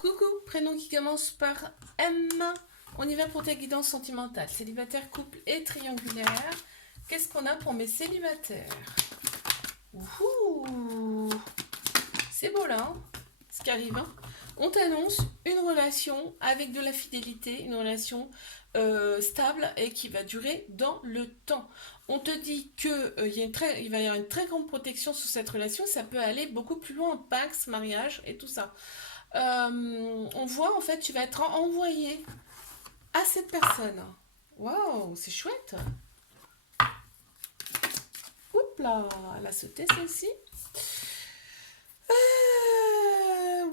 Coucou, prénom qui commence par M. On y va pour ta guidance sentimentale. Célibataire, couple et triangulaire. Qu'est-ce qu'on a pour mes célibataires? Ouhou, c'est beau là, hein, ce qui arrive. Hein. On t'annonce une relation avec de la fidélité, une relation stable et qui va durer dans le temps. On te dit que il va y avoir une très grande protection sur cette relation. Ça peut aller beaucoup plus loin en pax, mariage et tout ça. On voit en fait, tu vas être envoyé à cette personne. Waouh, c'est chouette. Oups là, elle a sauté celle-ci.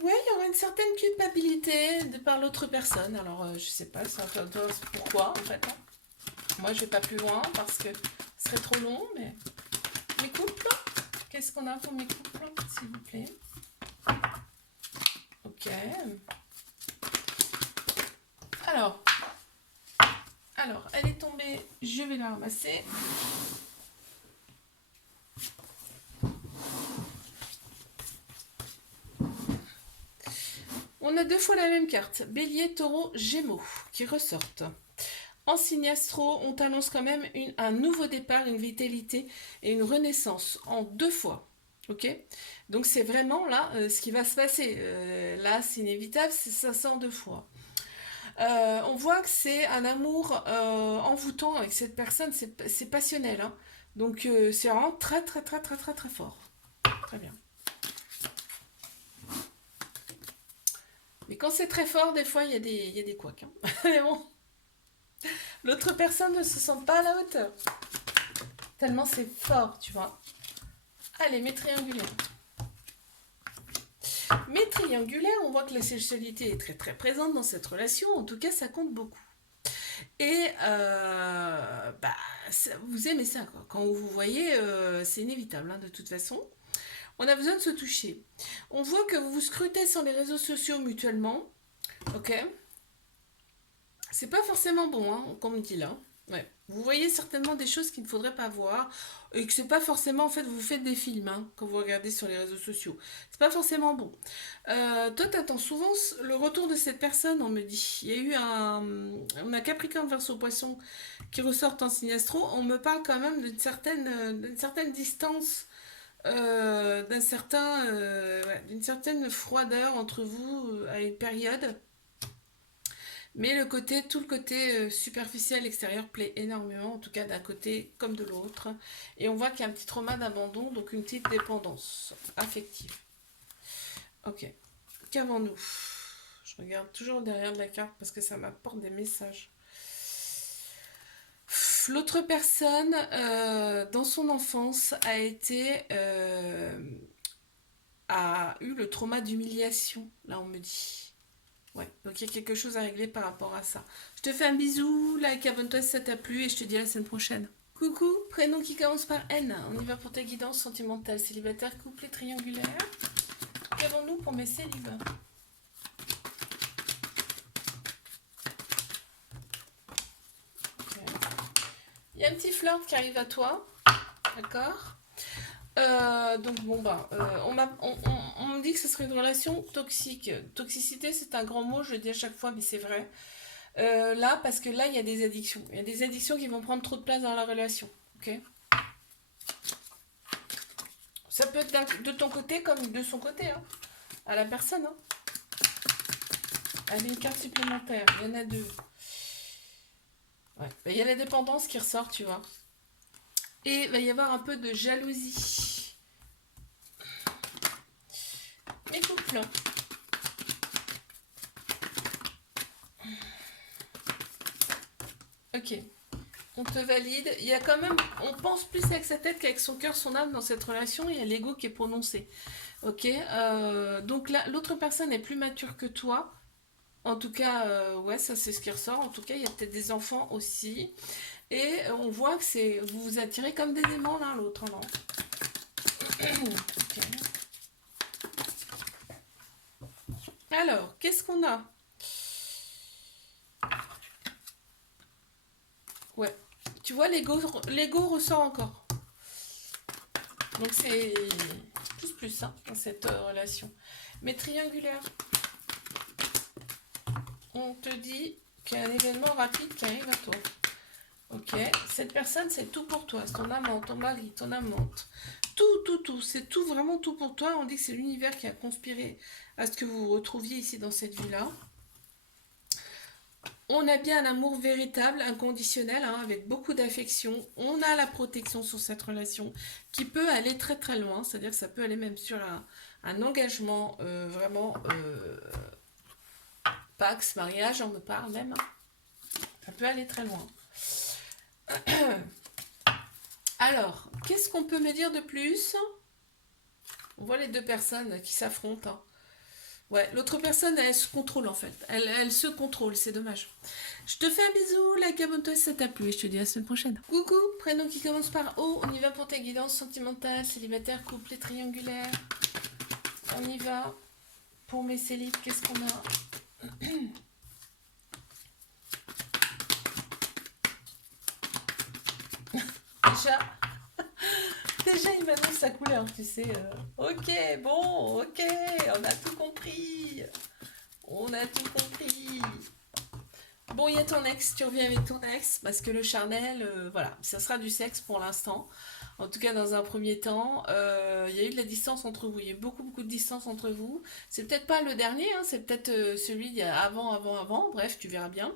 Ouais, il y aura une certaine culpabilité de par l'autre personne. Alors, je sais pas, ça t'intéresse pourquoi en fait. Hein. Moi, je vais pas plus loin parce que ce serait trop long, mais mes couples, qu'est-ce qu'on a pour mes couples, s'il vous plaît? Ok. Alors, elle est tombée, je vais la ramasser. On a deux fois la même carte, Bélier, Taureau, Gémeaux, qui ressortent. En signe astro, on t'annonce quand même un nouveau départ, une vitalité et une renaissance en deux fois. Ok. Donc c'est vraiment là ce qui va se passer. Là, c'est inévitable, ça sort deux fois. On voit que c'est un amour envoûtant avec cette personne, c'est passionnel. Hein. Donc c'est vraiment très très très très très très fort. Très bien. Mais quand c'est très fort, des fois il y a des couacs. Hein. Mais bon, l'autre personne ne se sent pas à la hauteur. Tellement c'est fort, tu vois. Allez, mes triangulaires. Mes triangulaires, on voit que la sexualité est très très présente dans cette relation. En tout cas, ça compte beaucoup. Et vous aimez ça, quoi. Quand vous vous voyez, c'est inévitable, hein, de toute façon. On a besoin de se toucher. On voit que vous vous scrutez sur les réseaux sociaux mutuellement. Ok. C'est pas forcément bon, hein, comme on dit là. Ouais. Vous voyez certainement des choses qu'il ne faudrait pas voir et que c'est pas forcément, en fait, vous faites des films hein, quand vous regardez sur les réseaux sociaux. C'est pas forcément bon. Toi, t'attends souvent le retour de cette personne, on me dit. Il y a eu on a Capricorne verso Poisson qui ressortent en signe astro. On me parle quand même d'une certaine distance, d'une certaine froideur entre vous à une période. Mais tout le côté superficiel extérieur plaît énormément, en tout cas d'un côté comme de l'autre. Et on voit qu'il y a un petit trauma d'abandon, donc une petite dépendance affective. Ok. Qu'avons-nous? Je regarde toujours derrière de la carte parce que ça m'apporte des messages. L'autre personne, dans son enfance, a eu le trauma d'humiliation, là on me dit. Ouais, donc il y a quelque chose à régler par rapport à ça. Je te fais un bisou, like, abonne-toi si ça t'a plu et je te dis à la semaine prochaine. Coucou, prénom qui commence par N. On y va pour ta guidance sentimentale, célibataire, couple et triangulaire. Qu'avons-nous pour mes célibats? Okay. Il y a un petit flirt qui arrive à toi, d'accord? Donc bon on me dit que ce serait une relation toxique. Toxicité c'est un grand mot, je le dis à chaque fois, mais c'est vrai. Là, parce que là, il y a des addictions. Il y a des addictions qui vont prendre trop de place dans la relation. Ok. Ça peut être de ton côté comme de son côté, hein, à la personne. Hein. Allez, une carte supplémentaire. Il y en a deux. Ouais. Il y a la dépendance qui ressort, tu vois. Et il va y avoir un peu de jalousie. Mes couples. Ok. On te valide. Il y a quand même, on pense plus avec sa tête qu'avec son cœur, son âme dans cette relation. Il y a l'ego qui est prononcé. Ok. Donc là, l'autre personne est plus mature que toi. En tout cas, ouais, ça c'est ce qui ressort. En tout cas, il y a peut-être des enfants aussi. Et on voit que vous vous attirez comme des aimants l'un l'autre. Hein, okay. Alors, qu'est-ce qu'on a? Ouais. Tu vois, l'ego ressort encore. Donc c'est plus hein, dans cette relation. Mais triangulaire. on te dit qu'il y a un événement rapide qui arrive à toi. Ok, cette personne, c'est tout pour toi. C'est ton amant, ton mari, ton amante. Tout. C'est tout, vraiment tout pour toi. On dit que c'est l'univers qui a conspiré à ce que vous vous retrouviez ici dans cette vie-là. On a bien un amour véritable, inconditionnel, hein, avec beaucoup d'affection. On a la protection sur cette relation qui peut aller très très loin. C'est-à-dire que ça peut aller même sur un engagement vraiment Pax, mariage, on me parle même. Ça peut aller très loin. Alors, qu'est-ce qu'on peut me dire de plus? On voit les deux personnes qui s'affrontent. Hein. Ouais, l'autre personne, elle se contrôle en fait. Elle se contrôle, c'est dommage. Je te fais un bisou, like, abonne-toi si ça t'a plu et je te dis à la semaine prochaine. Coucou, prénom qui commence par O, on y va pour ta guidance sentimentale, célibataire, couple et triangulaire. On y va pour mes célibes, qu'est-ce qu'on a? Déjà, il m'annonce sa couleur, tu sais. Ok, bon, ok, on a tout compris. On a tout compris. Bon, il y a ton ex, tu reviens avec ton ex, parce que le charnel, voilà, ça sera du sexe pour l'instant. En tout cas, dans un premier temps, il y a eu de la distance entre vous. Il y a eu beaucoup de distance entre vous. C'est peut-être pas le dernier, hein, c'est peut-être celui d'il y a avant. Bref, tu verras bien.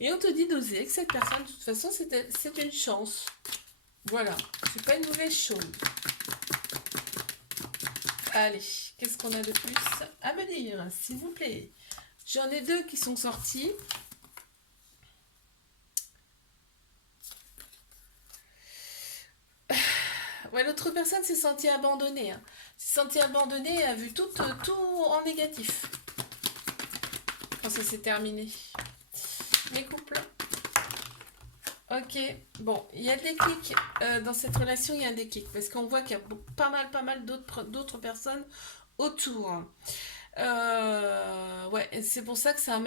Et on te dit d'oser que cette personne, de toute façon, c'est une chance. Voilà, c'est pas une mauvaise chose. Allez, qu'est-ce qu'on a de plus à me dire, s'il vous plaît? J'en ai deux qui sont sortis. Ouais, l'autre personne s'est sentie abandonnée. Hein. S'est sentie abandonnée et a vu tout en négatif. Quand ça s'est terminé. Les couples. Ok, bon, il y a des clics dans cette relation, il y a un déclic parce qu'on voit qu'il y a pas mal d'autres personnes autour. Ouais, c'est pour ça que ça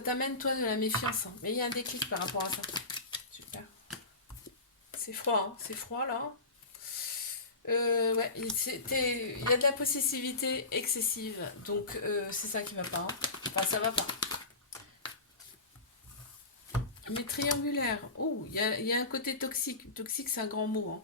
t'amène toi de la méfiance. Hein. Mais il y a un déclic par rapport à ça. Super. C'est froid, hein. C'est froid là. Ouais, il y a de la possessivité excessive, donc c'est ça qui va pas. Hein. Enfin, ça va pas. Mais triangulaire, oh, il y a un côté toxique. Toxique, c'est un grand mot. Hein.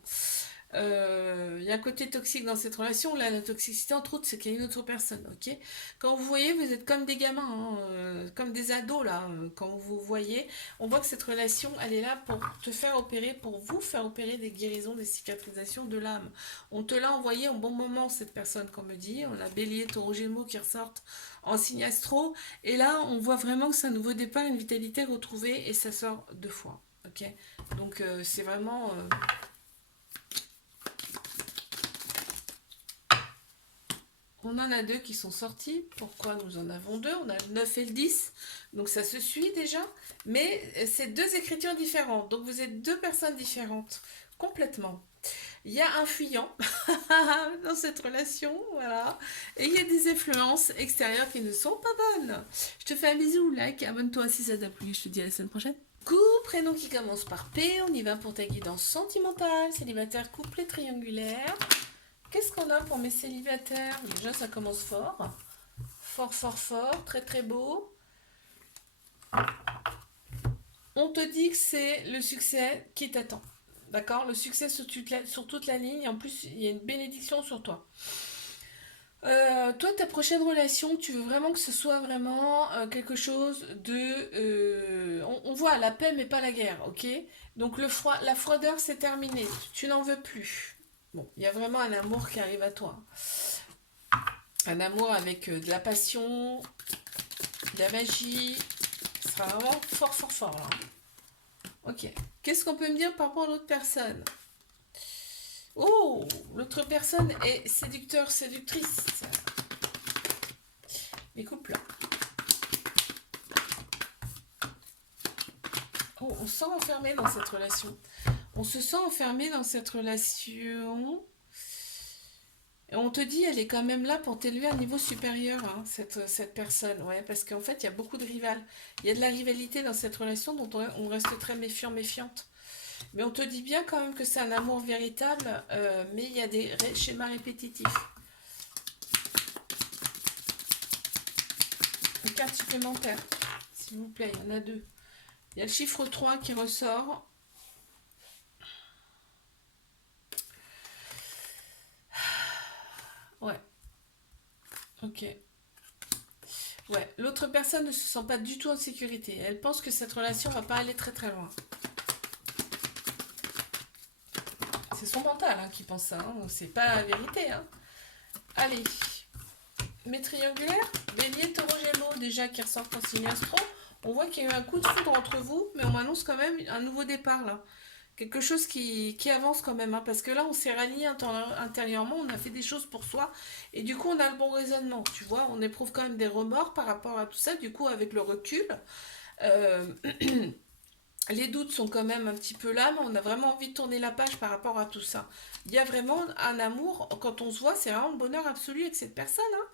Il y a un côté toxique dans cette relation. Là, la toxicité, entre autres, c'est qu'il y a une autre personne. Ok. Quand vous voyez, vous êtes comme des gamins, hein, comme des ados là. Quand vous voyez, on voit que cette relation, elle est là pour te faire opérer, pour vous faire opérer des guérisons, des cicatrisations de l'âme. On te l'a envoyé au bon moment cette personne, qu'on me dit. On a Bélier, Taureau, Gémeaux qui ressortent en signe astro. Et là, on voit vraiment que c'est un nouveau départ, une vitalité retrouvée, et ça sort 2 fois. Ok. Donc c'est vraiment. On en a 2 qui sont sortis. Pourquoi nous en avons 2? On a le 9 et le 10. Donc ça se suit déjà. Mais c'est 2 écritures différentes. Donc vous êtes 2 personnes différentes. Complètement. Il y a un fuyant dans cette relation. Voilà. Et il y a des influences extérieures qui ne sont pas bonnes. Je te fais un bisou. Like, abonne-toi si ça t'a plu. Je te dis à la semaine prochaine. Coucou, prénom qui commence par P. On y va pour ta guidance sentimentale, célibataire, couple et triangulaire. Qu'est-ce qu'on a pour mes célibataires? Déjà, ça commence fort. Fort. Très beau. On te dit que c'est le succès qui t'attend. D'accord? Le succès sur toute la ligne. Et en plus, il y a une bénédiction sur toi. Toi, ta prochaine relation, tu veux vraiment que ce soit vraiment quelque chose de... on voit la paix, mais pas la guerre, ok? Donc la froideur, c'est terminé. Tu n'en veux plus. Bon, il y a vraiment un amour qui arrive à toi. Un amour avec de la passion, de la magie. Ce sera vraiment fort là. Ok. Qu'est-ce qu'on peut me dire par rapport à l'autre personne? Oh, l'autre personne est séducteur, séductrice. Les couples. Oh, on se sent enfermé dans cette relation. On se sent enfermé dans cette relation. Et on te dit, elle est quand même là pour t'élever à un niveau supérieur, hein, cette personne. Ouais, parce qu'en fait, il y a beaucoup de rivales. Il y a de la rivalité dans cette relation dont on reste très méfiante. Mais on te dit bien quand même que c'est un amour véritable, mais il y a des schémas répétitifs. Une carte supplémentaire, s'il vous plaît, il y en a deux. Il y a le chiffre 3 qui ressort. Ouais. Ok. Ouais, l'autre personne ne se sent pas du tout en sécurité. Elle pense que cette relation va pas aller très très loin. C'est son mental qui pense ça, hein. C'est pas la vérité. Hein. Allez, mes triangulaires, Bélier, Taureau, Gémeaux, déjà qui ressortent en signe astro. On voit qu'il y a eu un coup de foudre entre vous, mais on m'annonce quand même un nouveau départ là. Quelque chose qui avance quand même, hein, parce que là on s'est rallié intérieurement, on a fait des choses pour soi, et du coup on a le bon raisonnement, tu vois, on éprouve quand même des remords par rapport à tout ça, du coup avec le recul, euh, les doutes sont quand même un petit peu là, mais on a vraiment envie de tourner la page par rapport à tout ça. Il y a vraiment un amour, quand on se voit, c'est vraiment le bonheur absolu avec cette personne, hein,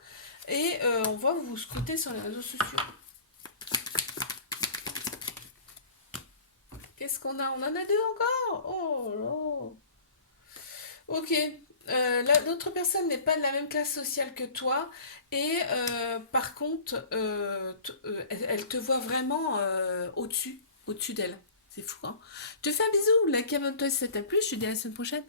et on voit vous scruter sur les réseaux sociaux. Qu'est-ce qu'on a? On en a deux encore. Oh là. Ok. L'autre personne n'est pas de la même classe sociale que toi et par contre, elle te voit vraiment au-dessus d'elle. C'est fou, hein? Je te fais un bisou, like, abonne-toi si ça t'a plu, je te dis à la semaine prochaine.